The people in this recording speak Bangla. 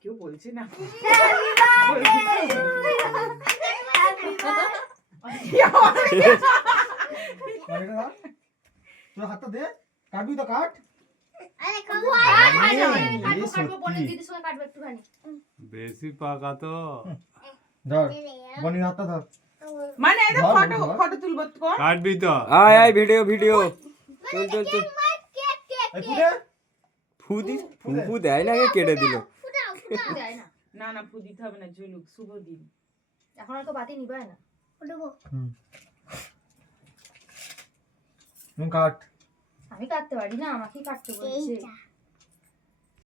কেউ বলছে না তোর হাতটা দে কাটবি তো কাট বেশি পাকা তো ধর বনির হাতটা ধর মানে এটা ধর, ফটো ধর। ফটো তুলবো তো কোন কাটবি তো আয় আয় ভিডিও ভিডিও চল চল চল এই পুরে ফুদি ফুফু দেয় না আগে কেটে দিল না না ফু দিতে হবে না ঝুলুক শুভ দিন এখন আর তো বাতি নিবায় না তুমি কাট আমি কাটতে পারি না আমাকে কাটতে বলছে